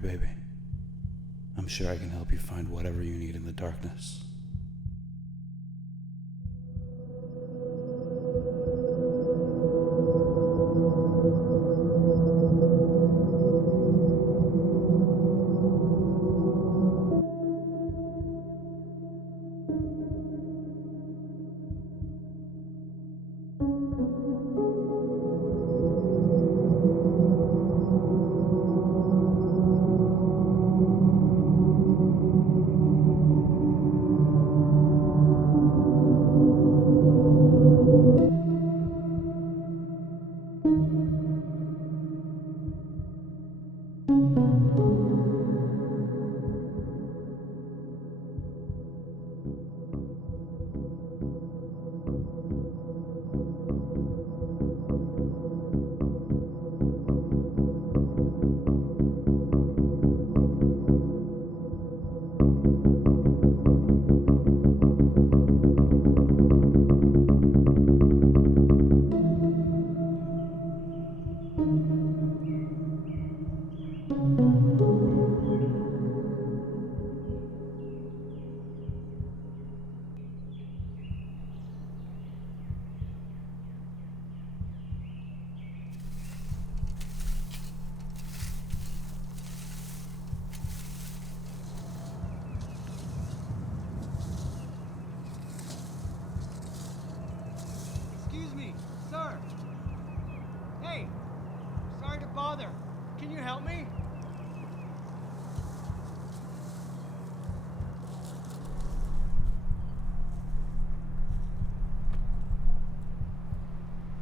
baby. I'm sure I can help you find whatever you need in the darkness. Excuse me, sir. Hey, sorry to bother. Can you help me?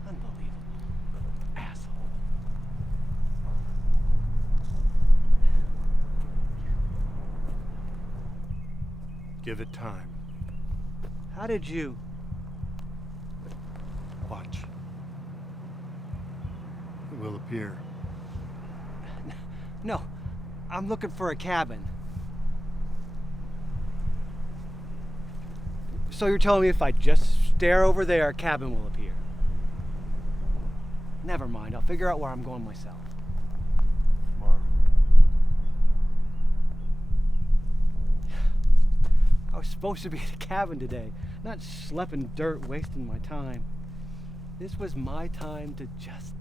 Unbelievable. Asshole. Give it time. How did you? Watch. It will appear. No, I'm looking for a cabin. So you're telling me if I just stare over there, a cabin will appear? Never mind, I'll figure out where I'm going myself. Tomorrow. I was supposed to be at a cabin today, not schlepping dirt, wasting my time. This was my time to just...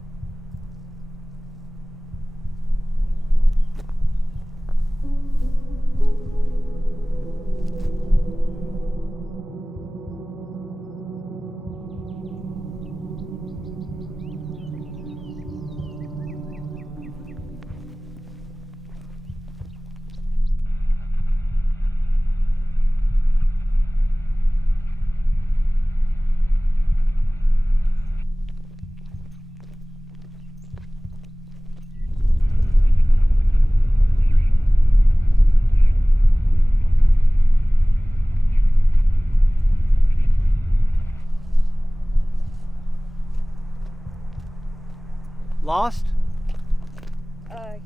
Lost?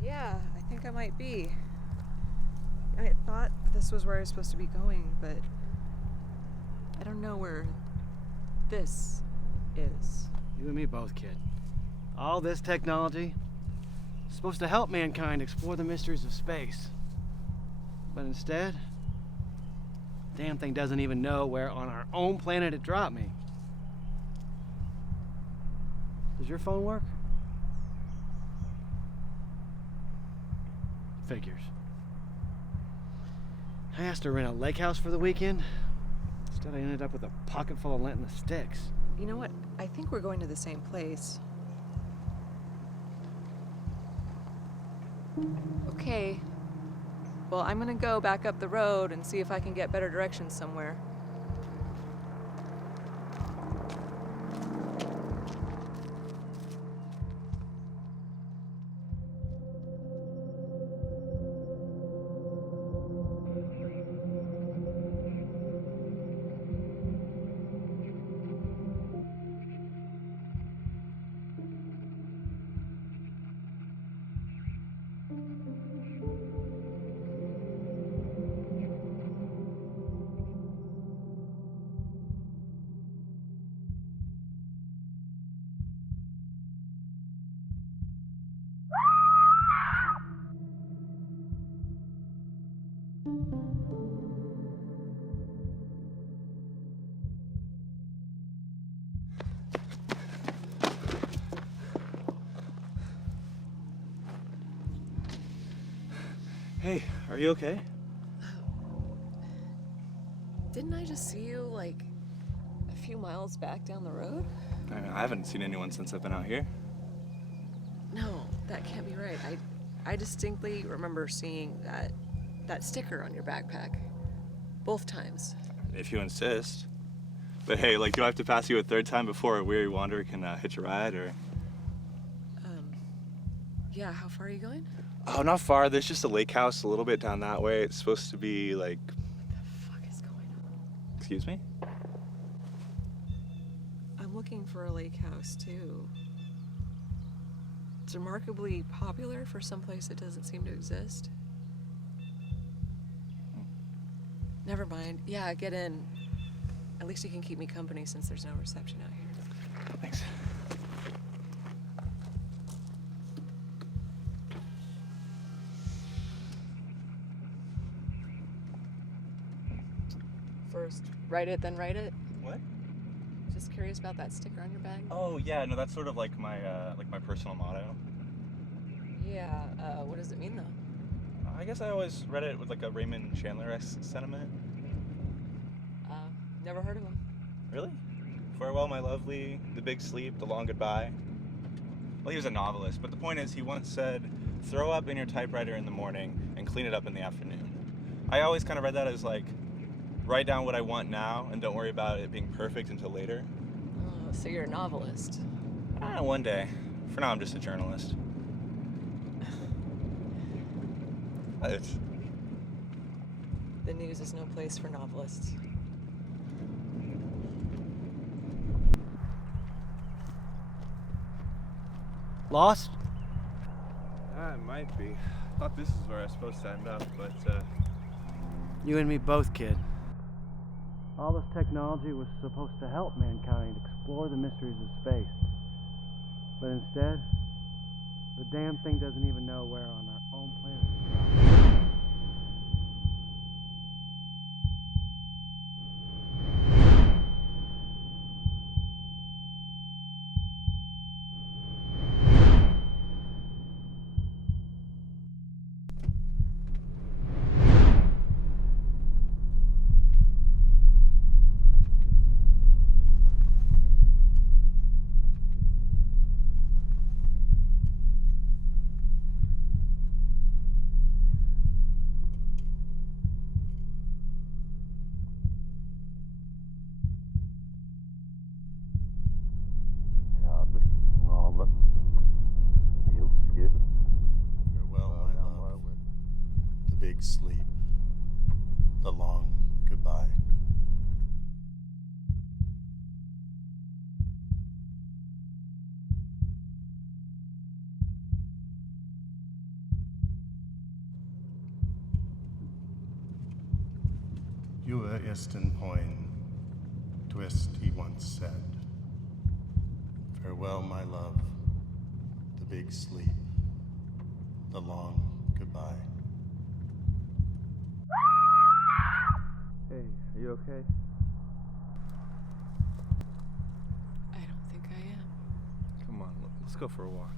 Yeah, I think I might be. I thought this was where I was supposed to be going, but I don't know where this is. You and me both, kid. All this technology is supposed to help mankind explore the mysteries of space. But instead, the damn thing doesn't even know where on our own planet it dropped me. Does your phone work? Figures. I asked her to rent a lake house for the weekend. Instead, I ended up with a pocket full of lint and the sticks. You know what? I think we're going to the same place. Okay. Well, I'm gonna go back up the road and see if I can get better directions somewhere. Hey, are you okay? Didn't I just see you, like, a few miles back down the road? I haven't seen anyone since I've been out here. No, that can't be right. I distinctly remember seeing that sticker on your backpack. Both times. If you insist. But hey, like, do I have to pass you a third time before a weary wanderer can hitch a ride, or? Yeah, how far are you going? Oh, not far. There's just a lake house a little bit down that way. It's supposed to be, like... What the fuck is going on? Excuse me? I'm looking for a lake house, too. It's remarkably popular for some place that doesn't seem to exist. Never mind. Yeah, get in. At least you can keep me company since there's no reception out here. Thanks. First, write it, then write it. What? Just curious about that sticker on your bag. Oh, yeah, no, that's sort of like my personal motto. Yeah, what does it mean, though? I guess I always read it with like a Raymond Chandler-esque sentiment. Never heard of him. Really? Farewell, my lovely, the big sleep, the long goodbye. Well, he was a novelist, but the point is he once said, throw up in your typewriter in the morning and clean it up in the afternoon. I always kind of read that as like, write down what I want now and don't worry about it being perfect until later. Oh, so you're a novelist. One day. For now, I'm just a journalist. The news is no place for novelists. Lost? It might be. Thought this is where I was supposed to end up, but You and me both, kid. All this technology was supposed to help mankind explore the mysteries of space. But instead, the damn thing doesn't even know where on our own planet it's from. farewell, my love. The big sleep. The long goodbye. Ewe ist in Point, twist, he once said. Farewell, my love, the big sleep, the long goodbye. Hey, are you okay? I don't think I am. Come on, let's go for a walk.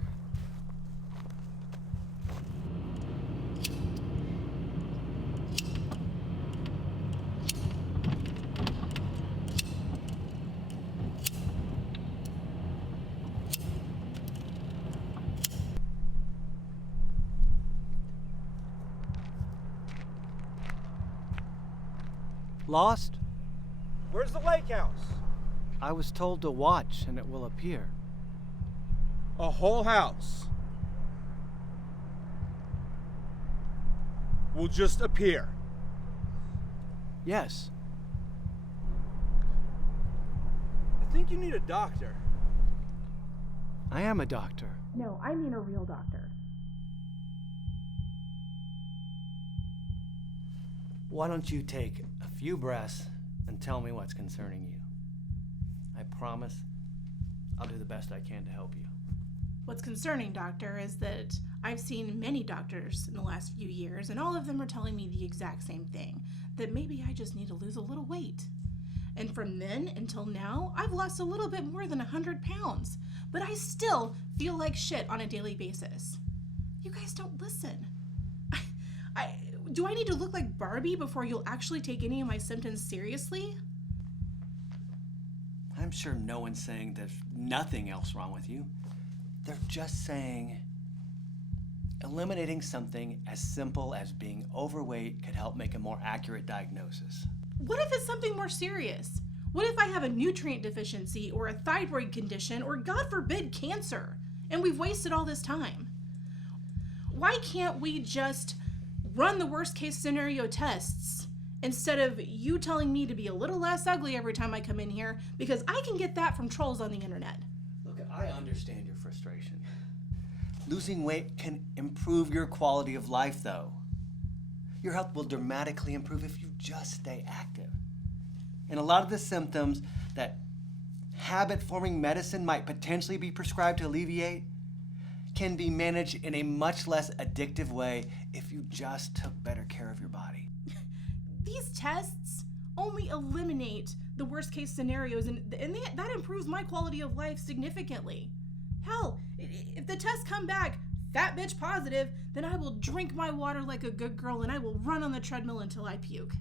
Lost? Where's the lake house? I was told to watch and it will appear. A whole house will just appear. Yes. I think you need a doctor. I am a doctor. No, I mean a real doctor. Why don't you take a few breaths and tell me what's concerning you? I promise I'll do the best I can to help you. What's concerning, doctor, is that I've seen many doctors in the last few years, and all of them are telling me the exact same thing, that maybe I just need to lose a little weight. And from then until now, I've lost a little bit more than 100 pounds, but I still feel like shit on a daily basis. You guys don't listen. Do I need to look like Barbie before you'll actually take any of my symptoms seriously? I'm sure no one's saying there's nothing else wrong with you. They're just saying eliminating something as simple as being overweight could help make a more accurate diagnosis. What if it's something more serious? What if I have a nutrient deficiency or a thyroid condition or, God forbid, cancer, and we've wasted all this time? Why can't we just run the worst case scenario tests instead of you telling me to be a little less ugly every time I come in here, because I can get that from trolls on the internet? Look, I understand your frustration. Losing weight can improve your quality of life, though. Your health will dramatically improve if you just stay active. And a lot of the symptoms that habit-forming medicine might potentially be prescribed to alleviate can be managed in a much less addictive way if you just took better care of your body. These tests only eliminate the worst case scenarios, and that improves my quality of life significantly. Hell, if the tests come back fat bitch positive, then I will drink my water like a good girl and I will run on the treadmill until I puke.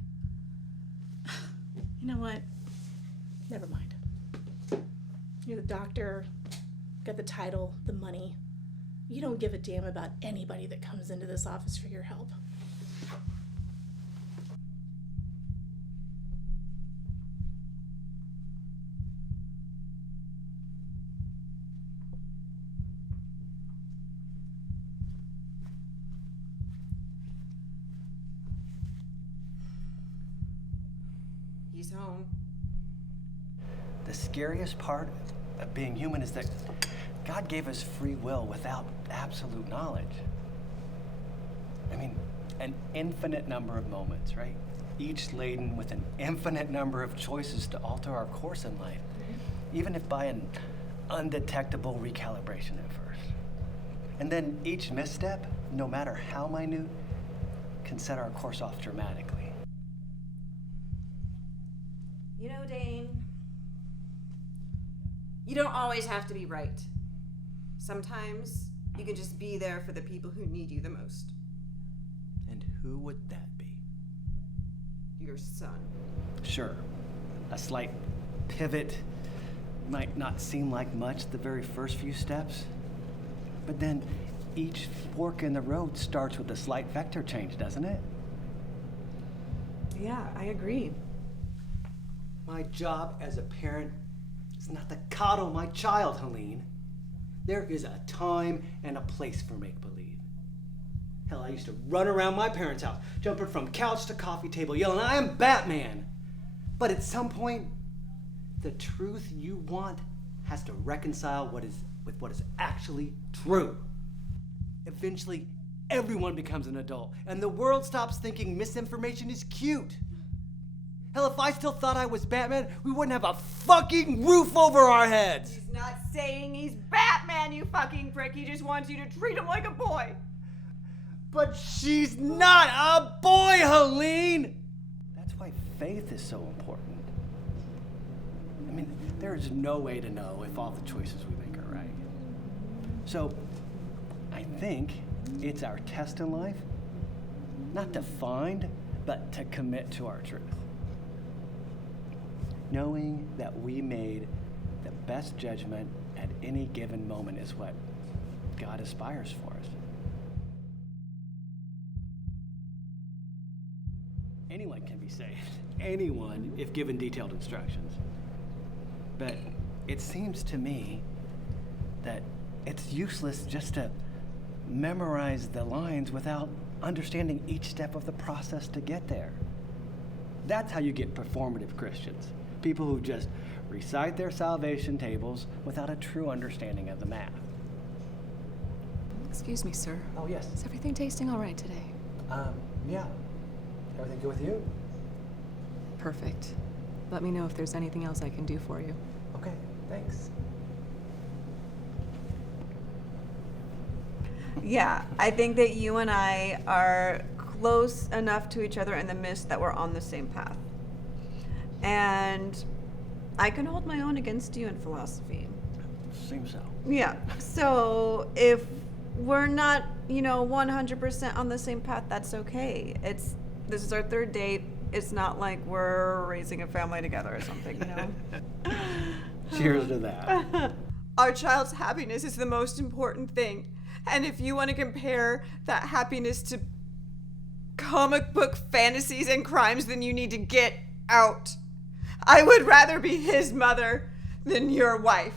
You know what? Never mind. You're the doctor, got the title, the money. You don't give a damn about anybody that comes into this office for your help. He's home. The scariest part of being human is that God gave us free will without absolute knowledge. I mean, an infinite number of moments, right? Each laden with an infinite number of choices to alter our course in life, even if by an undetectable recalibration at first. And then each misstep, no matter how minute, can set our course off dramatically. You know, Dane, you don't always have to be right. Sometimes you can just be there for the people who need you the most. And who would that be? Your son. Sure, a slight pivot might not seem like much the very first few steps, but then each fork in the road starts with a slight vector change, doesn't it? Yeah, I agree. My job as a parent is not to coddle my child, Helene. There is a time and a place for make-believe. Hell, I used to run around my parents' house, jumping from couch to coffee table, yelling, "I am Batman!" But at some point, the truth you want has to reconcile with what is actually true. Eventually, everyone becomes an adult, and the world stops thinking misinformation is cute. Hell, if I still thought I was Batman, we wouldn't have a fucking roof over our heads! He's not saying he's Batman, you fucking prick. He just wants you to treat him like a boy. But she's not a boy, Helene! That's why faith is so important. I mean, there's no way to know if all the choices we make are right. So, I think it's our test in life, not to find, but to commit to our truth. Knowing that we made the best judgment at any given moment is what God aspires for us. Anyone can be saved. Anyone, if given detailed instructions. But it seems to me that it's useless just to memorize the lines without understanding each step of the process to get there. That's how you get performative Christians. People who just recite their salvation tables without a true understanding of the math. Excuse me, sir. Oh, yes. Is everything tasting all right today? Yeah. Everything good with you? Perfect. Let me know if there's anything else I can do for you. Okay, thanks. Yeah, I think that you and I are close enough to each other in the midst that we're on the same path. And I can hold my own against you in philosophy. Seems so. Yeah, so if we're not, 100% on the same path, that's okay. This is our third date. It's not like we're raising a family together or something, Cheers to that. Our child's happiness is the most important thing. And if you want to compare that happiness to comic book fantasies and crimes, then you need to get out. I would rather be his mother than your wife.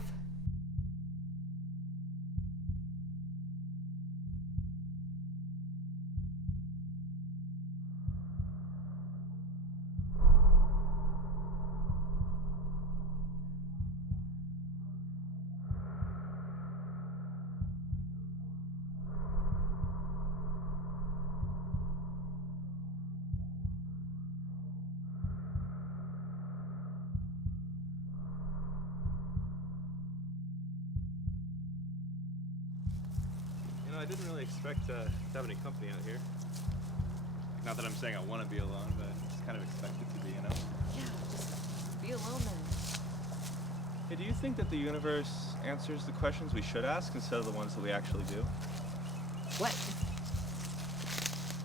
I didn't really expect to have any company out here. Not that I'm saying I want to be alone, but it's kind of expected to be, Yeah, just be alone then. Hey, do you think that the universe answers the questions we should ask instead of the ones that we actually do? What?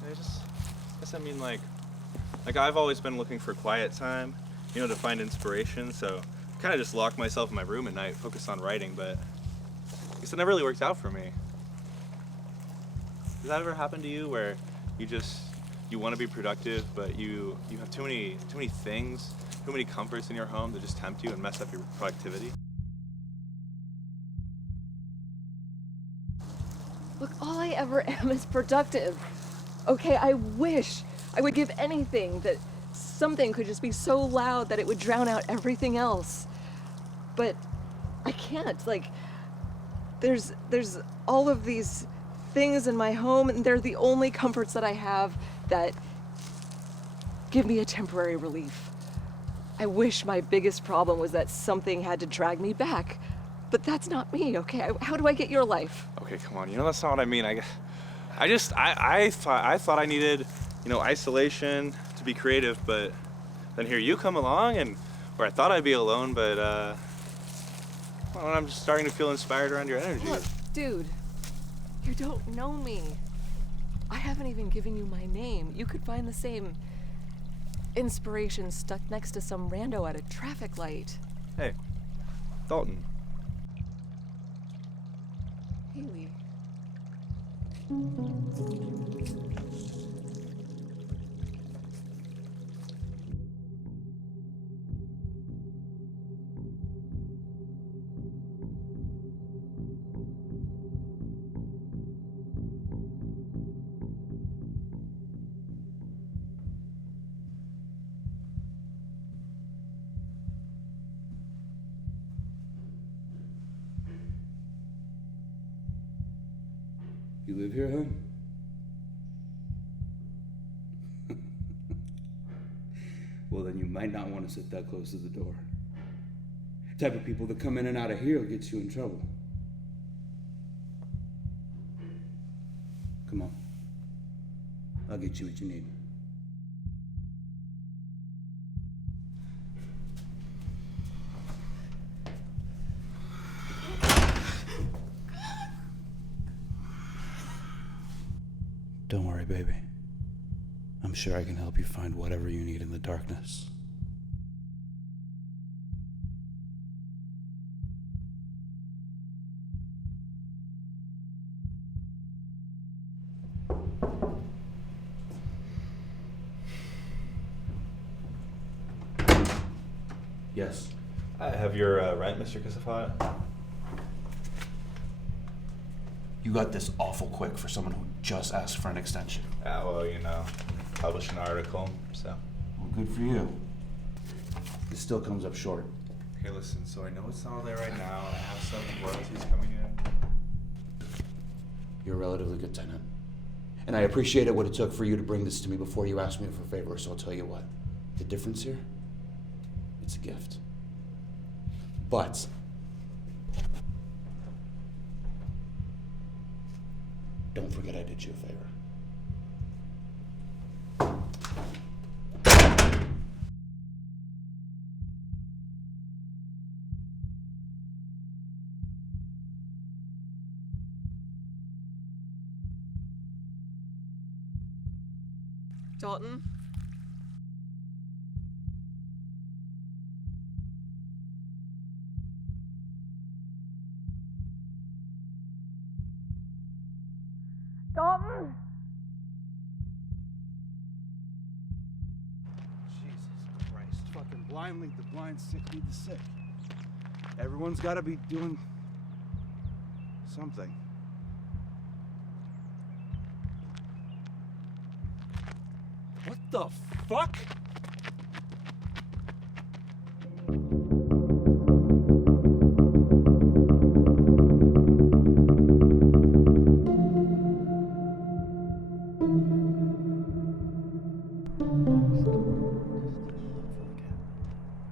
I guess I mean like I've always been looking for quiet time, to find inspiration, so I kind of just lock myself in my room at night, focus on writing, but I guess it never really worked out for me. Does that ever happen to you where you want to be productive, but you have too many things, too many comforts in your home that just tempt you and mess up your productivity? Look, all I ever am is productive. Okay, I wish I would give anything that something could just be so loud that it would drown out everything else. But I can't. There's all of these things in my home, and they're the only comforts that I have that give me a temporary relief. I wish my biggest problem was that something had to drag me back, but that's not me, okay? How do I get your life? Okay, come on, that's not what I mean. I thought I needed, isolation to be creative, but then here you come along, and where I thought I'd be alone, but I'm just starting to feel inspired around your energy. Look, dude, you don't know me. I haven't even given you my name. You could find the same inspiration stuck next to some rando at a traffic light. Hey, Dalton. Haley. You live here, hon? Well, then you might not want to sit that close to the door. Type of people that come in and out of here will get you in trouble. Come on. I'll get you what you need. Don't worry, baby. I'm sure I can help you find whatever you need in the darkness. Yes. I have your rent, Mr. Kasafat. You got this awful quick for someone who just asked for an extension. Yeah, well, published an article, so. Well, good for you. It still comes up short. Okay, listen, so I know it's not all there right now. I have some royalties coming in. You're a relatively good tenant. And I appreciated what it took for you to bring this to me before you asked me for a favor, so I'll tell you what. The difference here, it's a gift. But don't forget I did you a favor. Dalton? Dalton! Jesus Christ. Fucking blind lead the blind, sick lead the sick. Everyone's gotta be doing something. What the fuck?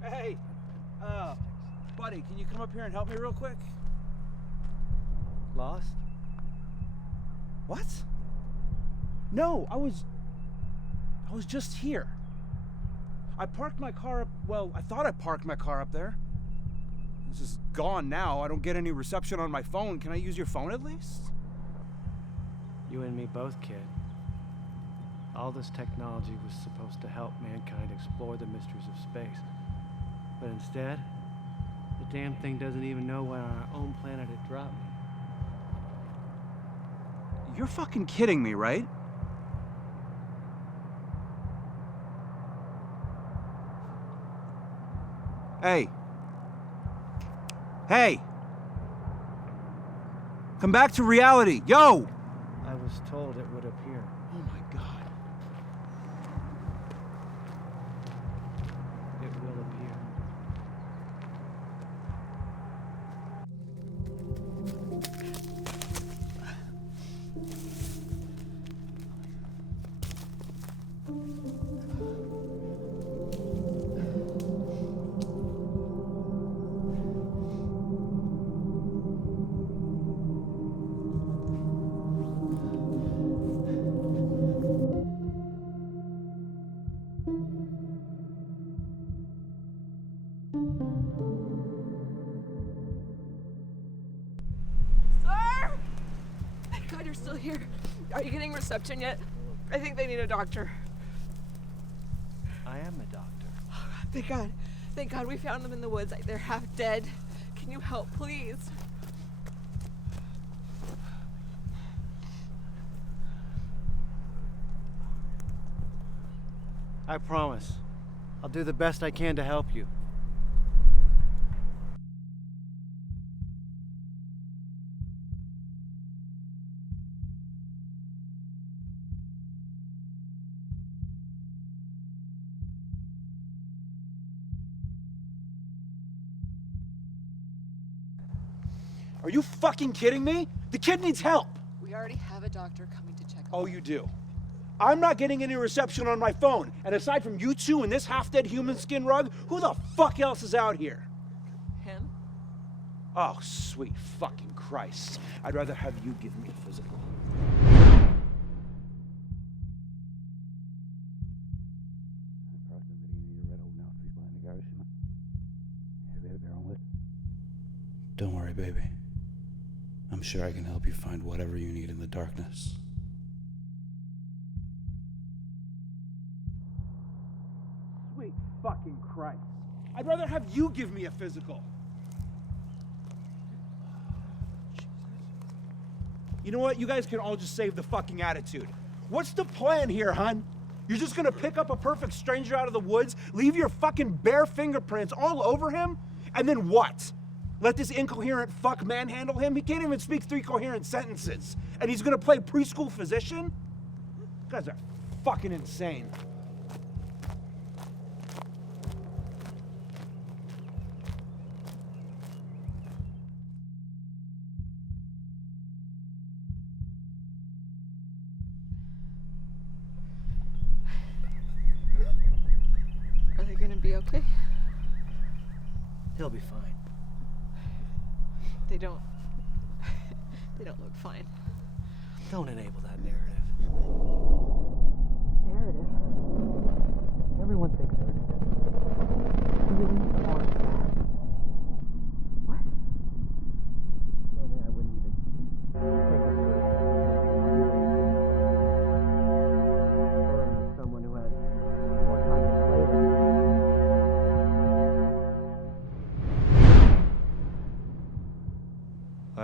Hey, buddy, can you come up here and help me real quick? Lost? What? No, I was just here. I parked my car up, well, I thought I parked my car up there. This is gone now. I don't get any reception on my phone. Can I use your phone at least? You and me both, kid. All this technology was supposed to help mankind explore the mysteries of space. But instead, the damn thing doesn't even know when on our own planet it dropped me. You're fucking kidding me, right? Hey. Hey! Come back to reality. Yo! I was told it would appear. Oh my God. It will appear. Sir! Thank God you're still here. Are you getting reception yet? I think they need a doctor. I am a doctor. Thank God. Thank God we found them in the woods. They're half dead. Can you help, please? I promise. I'll do the best I can to help you. Are you fucking kidding me? The kid needs help. We already have a doctor coming to check. Oh, you do? I'm not getting any reception on my phone. And aside from you two and this half-dead human skin rug, who the fuck else is out here? Him? Oh, sweet fucking Christ. I'd rather have you give me a physical. Don't worry, baby. I'm sure I can help you find whatever you need in the darkness. Sweet fucking Christ. I'd rather have you give me a physical. You know what? You guys can all just save the fucking attitude. What's the plan here, hun? You're just gonna pick up a perfect stranger out of the woods, leave your fucking bare fingerprints all over him, and then what? Let this incoherent fuck manhandle him? He can't even speak 3 coherent sentences. And he's gonna play preschool physician? You guys are fucking insane. Are they gonna be okay? He'll be fine. They don't look fine. Don't enable that narrative. Narrative? Everyone thinks it. Really? What? Normally I wouldn't even take a someone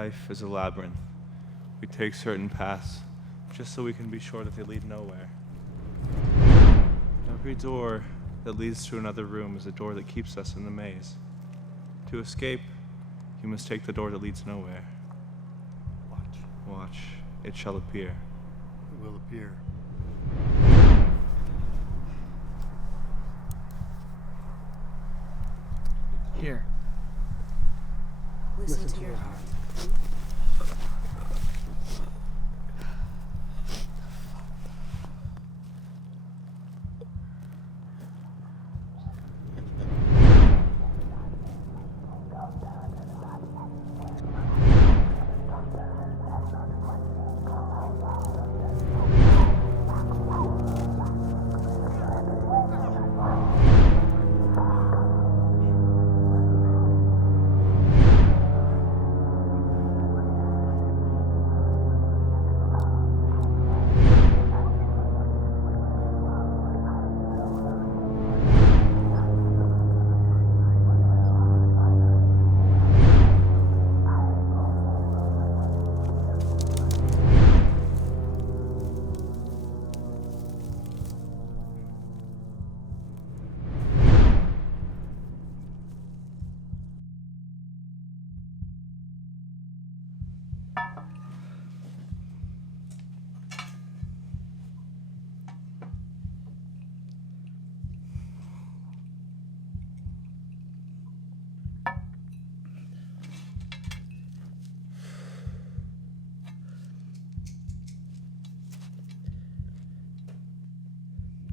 Life is a labyrinth. We take certain paths just so we can be sure that they lead nowhere. Every door that leads to another room is a door that keeps us in the maze. To escape, you must take the door that leads nowhere. Watch. Watch, it shall appear. It will appear. Here. Listen to your heart.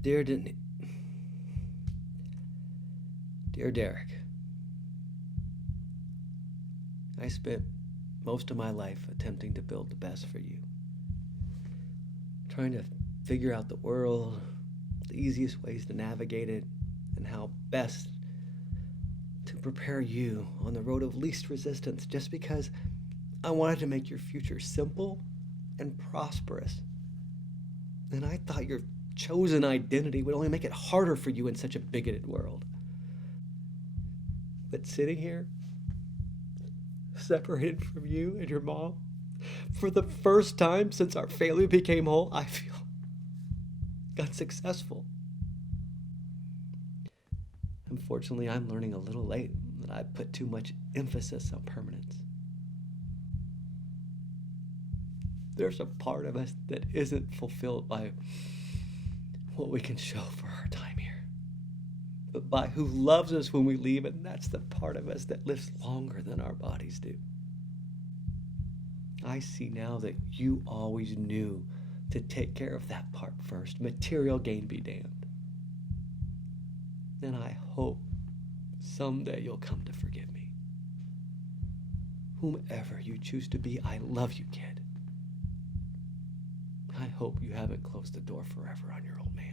Dear Derek, I spent most of my life attempting to build the best for you. Trying to figure out the world, the easiest ways to navigate it, and how best to prepare you on the road of least resistance, just because I wanted to make your future simple and prosperous. And I thought your chosen identity would only make it harder for you in such a bigoted world. But sitting here, separated from you and your mom, for the first time since our family became whole, I feel unsuccessful. Unfortunately, I'm learning a little late that I put too much emphasis on permanence. There's a part of us that isn't fulfilled by what we can show for our time here, but by who loves us when we leave, and that's the part of us that lives longer than our bodies do. I see now that you always knew to take care of that part first. Material gain be damned. And I hope someday you'll come to forgive me. Whomever you choose to be, I love you, kid. I hope you haven't closed the door forever on your old man.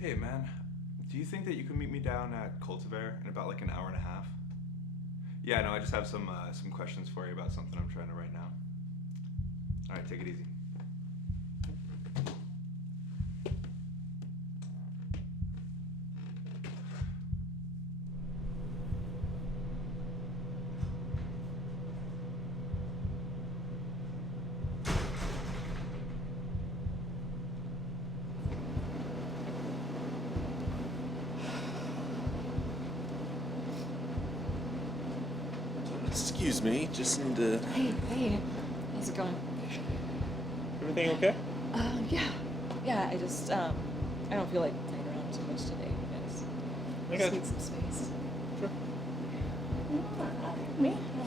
Hey man, do you think that you could meet me down at Cultivar in about like an hour and a half? Yeah, no, I just have some questions for you about something I'm trying to write now. All right, take it easy. Excuse me, just need to... Hey, how's it going? Everything okay? Yeah, I just, I don't feel like playing around too much today, guys. I Just got need some space. Sure.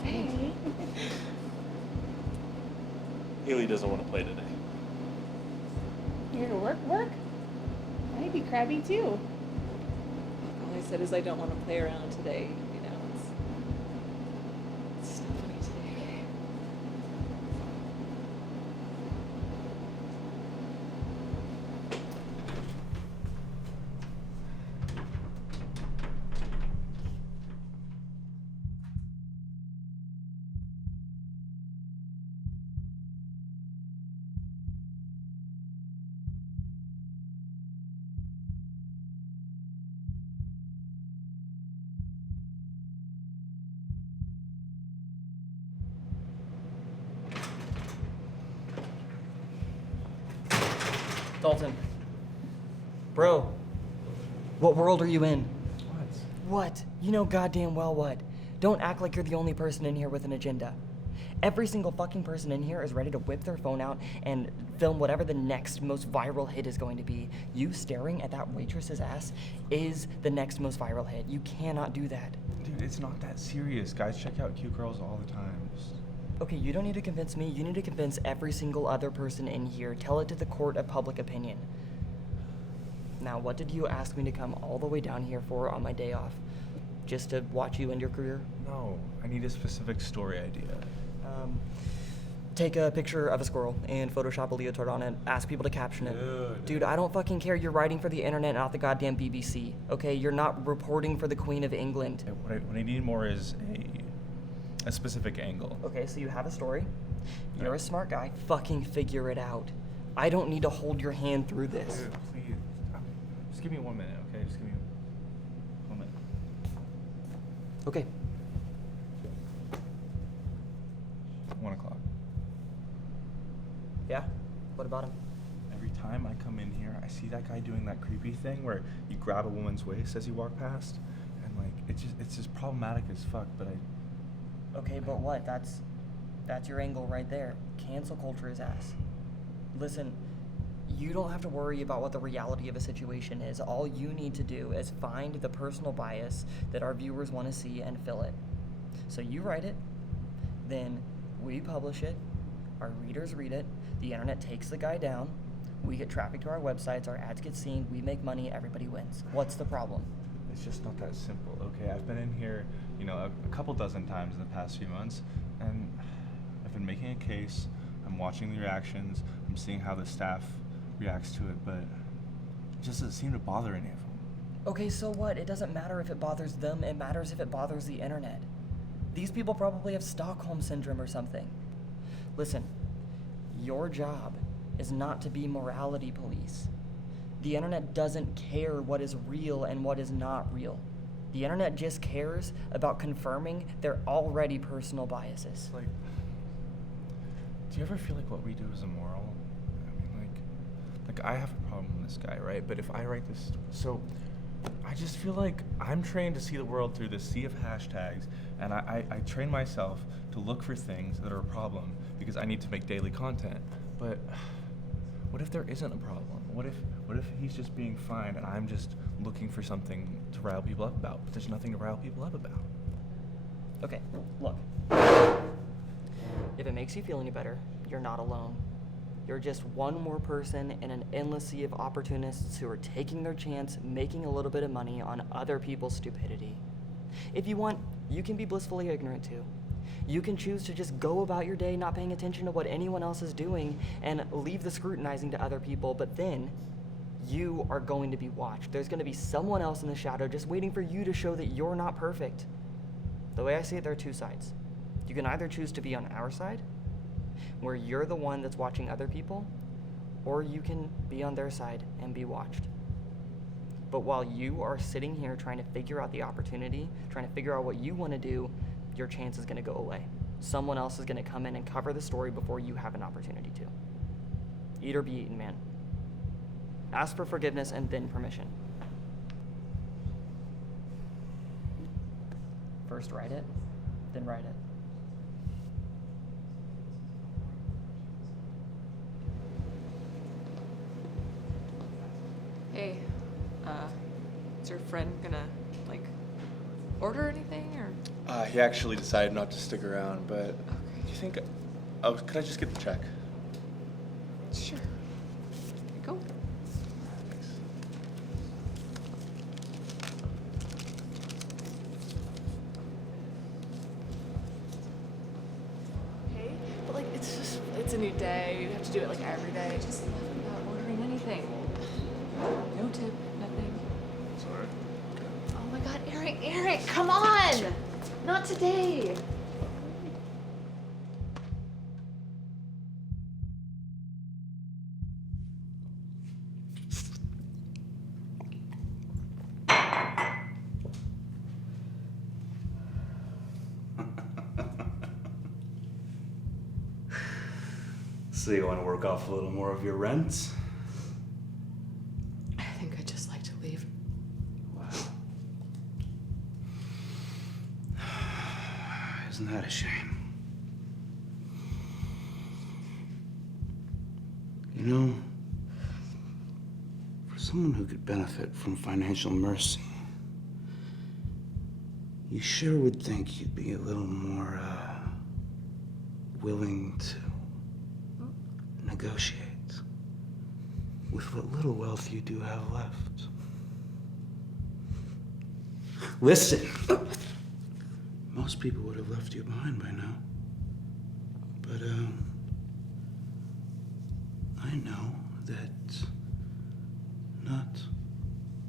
Hey. Haley doesn't want to play today. Here to work? I'd be crabby too. All I said is I don't want to play around today, you know. It's not funny today. Dalton. Bro. What world are you in? What? You know goddamn well what. Don't act like you're the only person in here with an agenda. Every single fucking person in here is ready to whip their phone out and film whatever the next most viral hit is going to be. You staring at that waitress's ass is the next most viral hit. You cannot do that. Dude, it's not that serious. Guys check out cute girls all the time. Okay, you don't need to convince me. You need to convince every single other person in here. Tell it to the court of public opinion. Now, what did you ask me to come all the way down here for on my day off? Just to watch you end your career? No, I need a specific story idea. Take a picture of a squirrel and Photoshop a leotard on it. Ask people to caption it. Dude, I don't fucking care. You're writing for the internet, not the goddamn BBC. Okay, you're not reporting for the Queen of England. What I need more is a specific angle. Okay, so you have a story. You're a smart guy. Fucking figure it out. I don't need to hold your hand through this. Dude, please, just give me 1 minute, okay? Just give me 1 minute. Okay. 1 o'clock. Yeah? What about him? Every time I come in here, I see that guy doing that creepy thing where you grab a woman's waist as you walk past, and like it's just problematic as fuck. But Okay, but what? That's your angle right there. Cancel culture is ass. Listen, you don't have to worry about what the reality of a situation is. All you need to do is find the personal bias that our viewers want to see and fill it. So you write it, then we publish it, our readers read it, the internet takes the guy down, we get traffic to our websites, our ads get seen, we make money, everybody wins. What's the problem? it's just not that simple. Okay, I've been in here, you know, a couple dozen times in the past few months, and I've been making a case. I'm watching the reactions. I'm seeing how the staff reacts to it, but it just doesn't seem to bother any of them. Okay, so what? It doesn't matter if it bothers them. It matters if it bothers the internet. These people probably have Stockholm Syndrome or something. Listen, your job is not to be morality police. The internet doesn't care what is real and what is not real. The internet just cares about confirming their already personal biases. Like, do you ever feel like what we do is immoral? I mean, like I have a problem with this guy, right? But if I write this, so I just feel like I'm trained to see the world through this sea of hashtags, and I train myself to look for things that are a problem because I need to make daily content. But what if there isn't a problem? What if he's just being fine and I'm just looking for something to rile people up about, but there's nothing to rile people up about? Okay, look. If it makes you feel any better, you're not alone. You're just one more person in an endless sea of opportunists who are taking their chance, making a little bit of money on other people's stupidity. If you want, you can be blissfully ignorant too. You can choose to just go about your day not paying attention to what anyone else is doing and leave the scrutinizing to other people, but then you are going to be watched. There's going to be someone else in the shadow just waiting for you to show that you're not perfect. The way I see it, there are two sides. You can either choose to be on our side, where you're the one that's watching other people, or you can be on their side and be watched. But while you are sitting here trying to figure out the opportunity, trying to figure out what you want to do, your chance is going to go away. Someone else is going to come in and cover the story before you have an opportunity to. Eat or be eaten, man. Ask for forgiveness and then permission. First write it, then write it. Hey, is your friend gonna, like, order anything, or? He actually decided not to stick around, but do you think... Oh, could I just get the check? Sure. Here you go. Hey, but like, it's a new day. You have to do it like every day. Just left without ordering anything. No tip, nothing. Sorry. Oh my god, Eric, come on! Not today. So you want to work off a little more of your rent? I think I'd just like to leave. Wow. Isn't that a shame? You know, for someone who could benefit from financial mercy, you sure would think you'd be a little more, willing to negotiate with what little wealth you do have left. Listen, most people would have left you behind by now. But, I know that not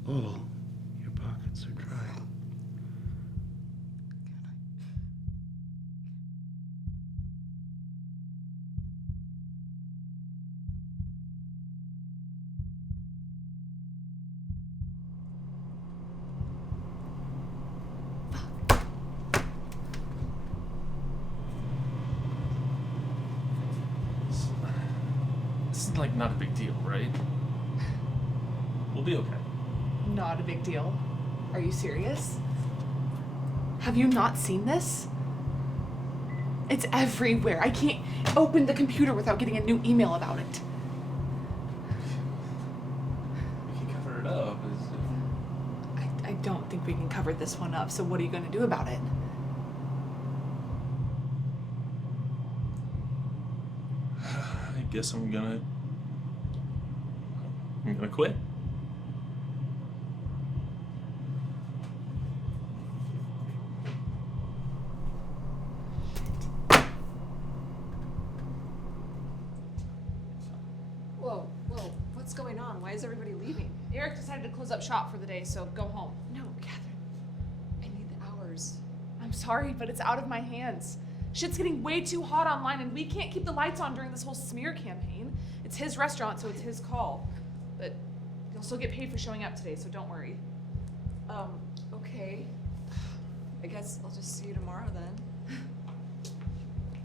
all your pockets are dry. This is like not a big deal, right? We'll be okay. Not a big deal. Are you serious? Have you not seen this? It's everywhere. I can't open the computer without getting a new email about it. We can cover it up. I don't think we can cover this one up, so what are you going to do about it? I guess I'm gonna quit. Whoa, what's going on? Why is everybody leaving? Eric decided to close up shop for the day, so go home. No, Catherine. I need the hours. I'm sorry, but it's out of my hands. Shit's getting way too hot online, and we can't keep the lights on during this whole smear campaign. It's his restaurant, so it's his call. But you'll still get paid for showing up today, so don't worry. Okay. I guess I'll just see you tomorrow then.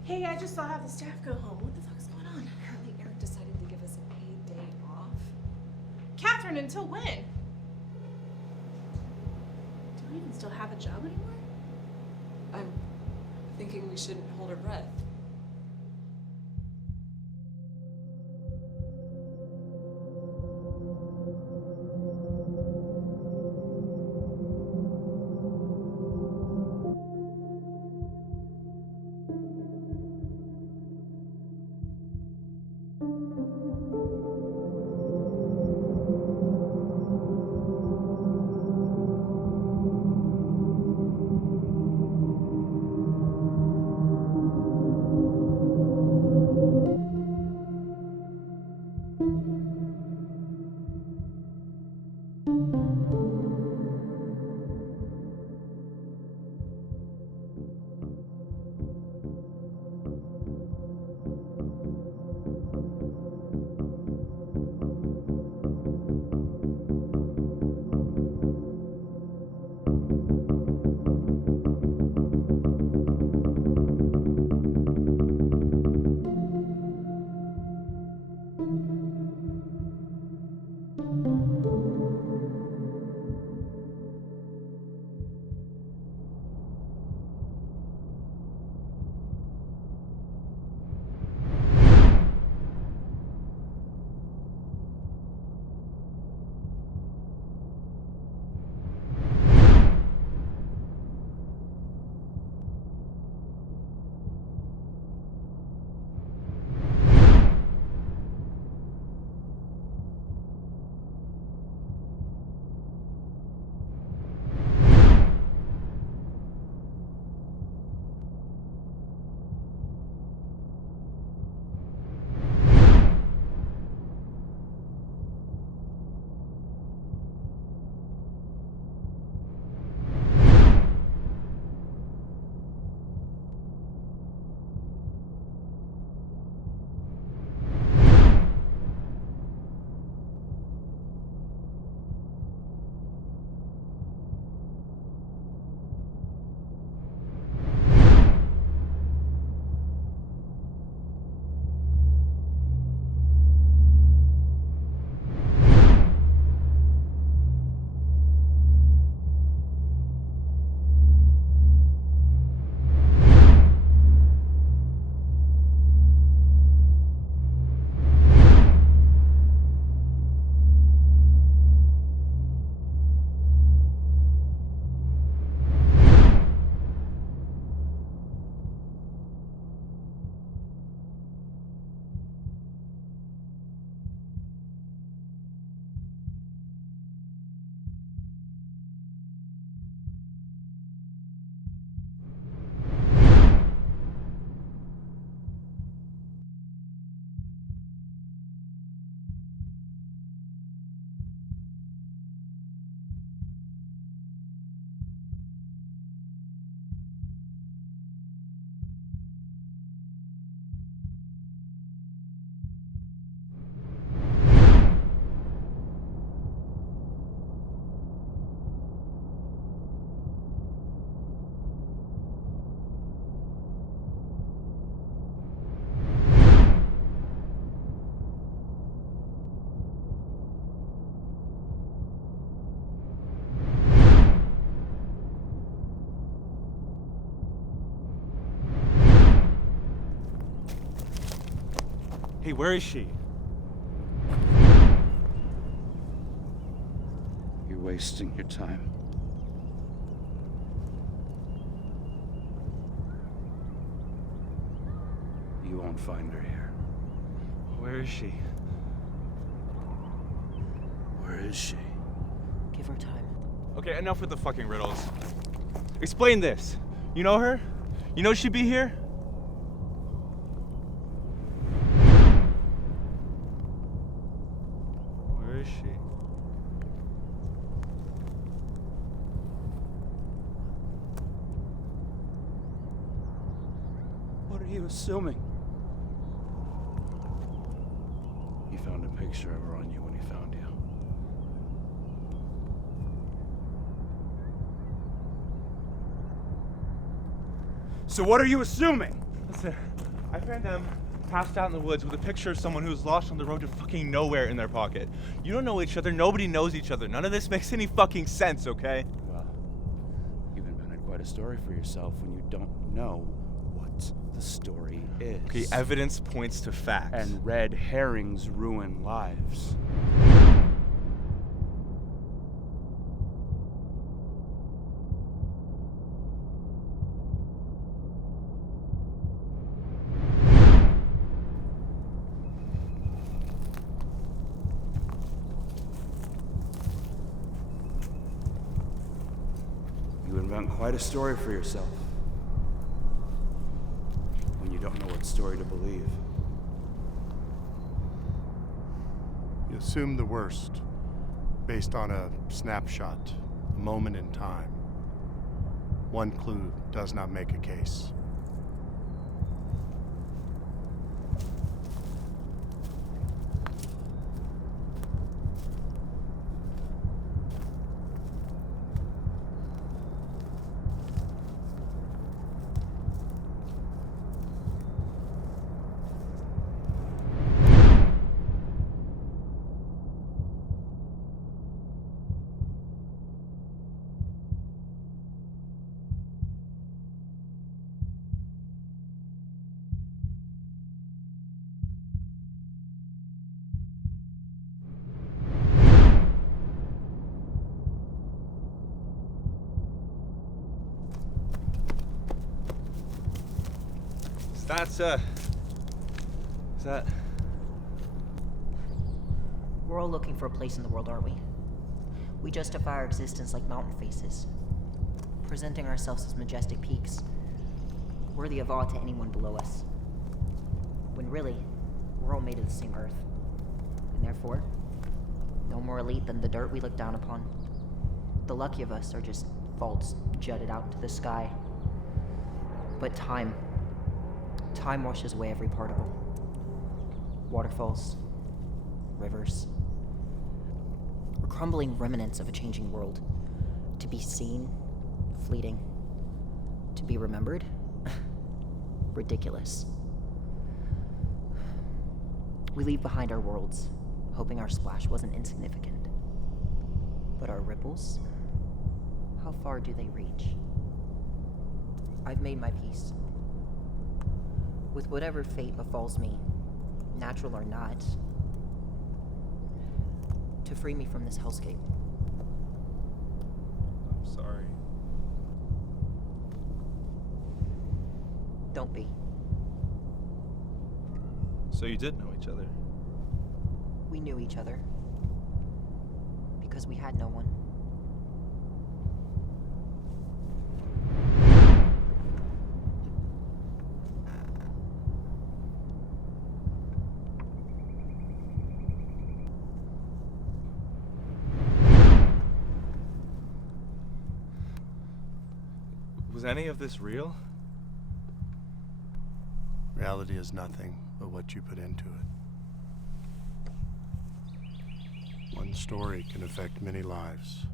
Hey, I just saw half the staff go home. What the fuck's going on? Apparently Eric decided to give us a paid day off. Catherine, until when? Do we even still have a job anymore? I'm thinking we shouldn't hold our breath. Where is she? You're wasting your time. You won't find her here. Where is she? Where is she? Give her time. Okay, enough with the fucking riddles. Explain this. You know her? You know she'd be here? Where is she? What are you assuming? He found a picture of her on you when he found you. So what are you assuming? Listen, I found them passed out in the woods with a picture of someone who's lost on the road to fucking nowhere in their pocket. You don't know each other, nobody knows each other. None of this makes any fucking sense, okay? Well, you've invented quite a story for yourself when you don't know what the story is. Okay, evidence points to facts. And red herrings ruin lives. You invent quite a story for yourself when you don't know what story to believe. You assume the worst based on a snapshot, a moment in time. One clue does not make a case. Is that... We're all looking for a place in the world, aren't we? We justify our existence like mountain faces, presenting ourselves as majestic peaks, worthy of awe to anyone below us. When really, we're all made of the same earth, and therefore, no more elite than the dirt we look down upon. The lucky of us are just faults jutted out to the sky. But time washes away every particle. Waterfalls, rivers. We're crumbling remnants of a changing world. To be seen, fleeting. To be remembered, ridiculous. We leave behind our worlds, hoping our splash wasn't insignificant. But our ripples, how far do they reach? I've made my peace. With whatever fate befalls me, natural or not, to free me from this hellscape. I'm sorry. Don't be. So you did know each other? We knew each other. Because we had no one. Was any of this real? Reality is nothing but what you put into it. One story can affect many lives.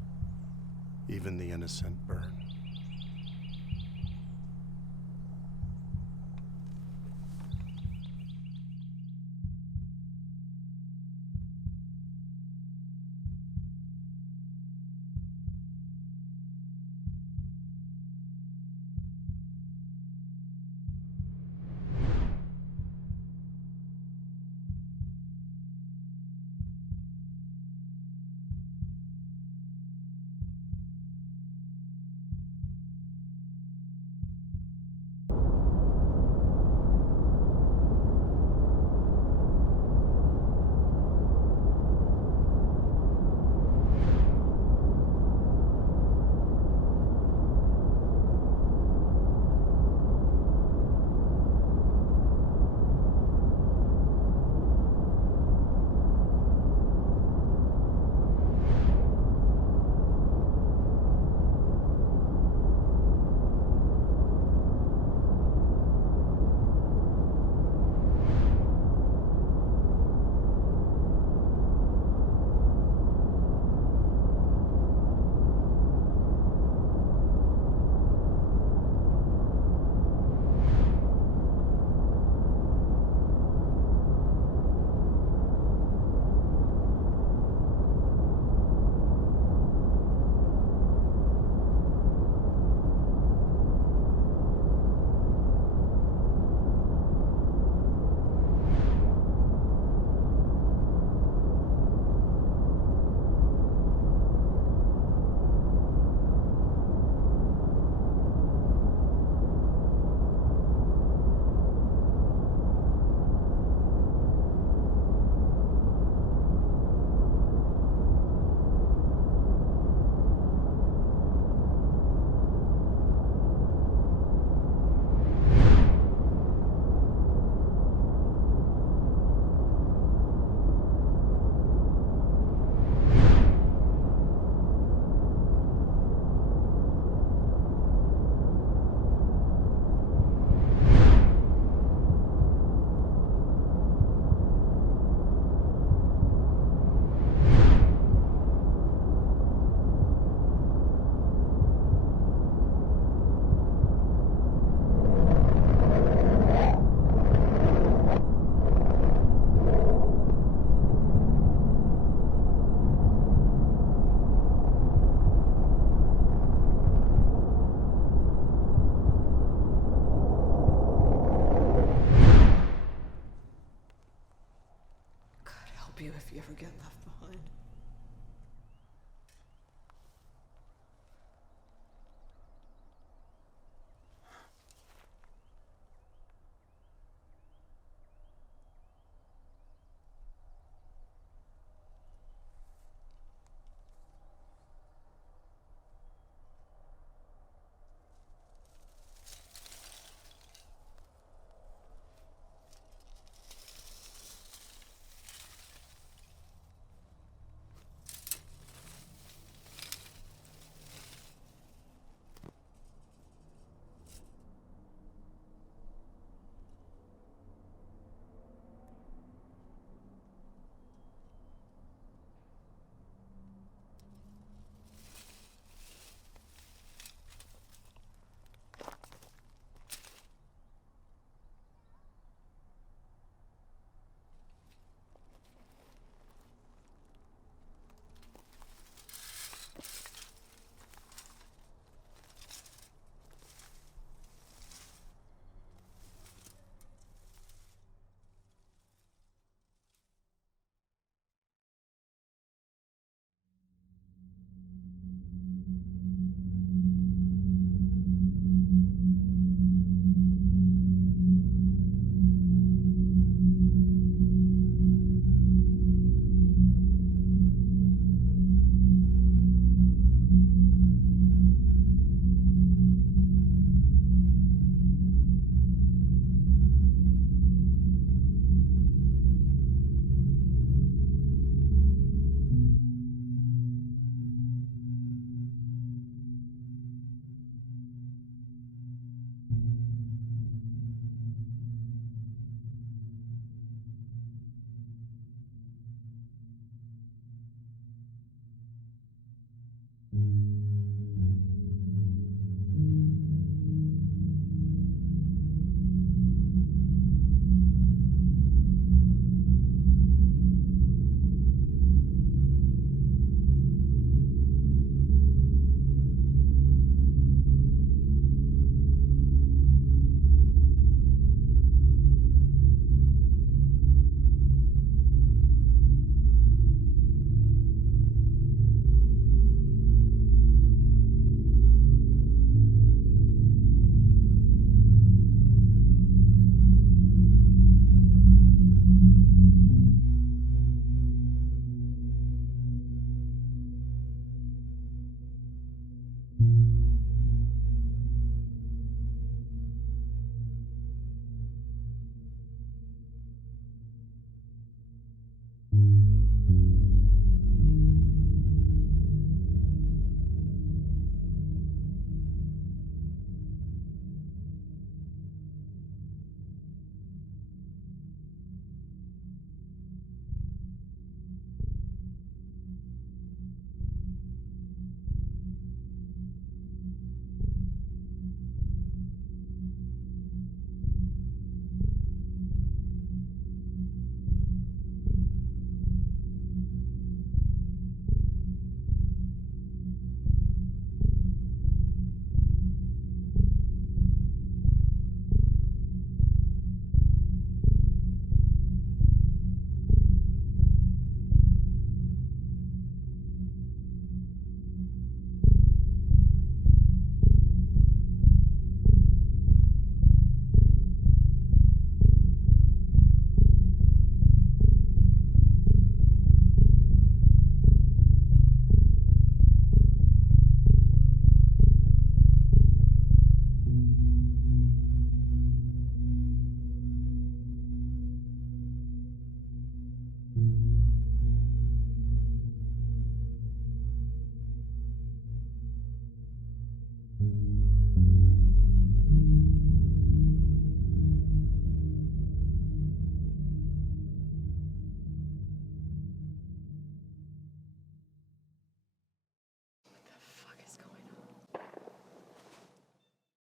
Even the innocent burn.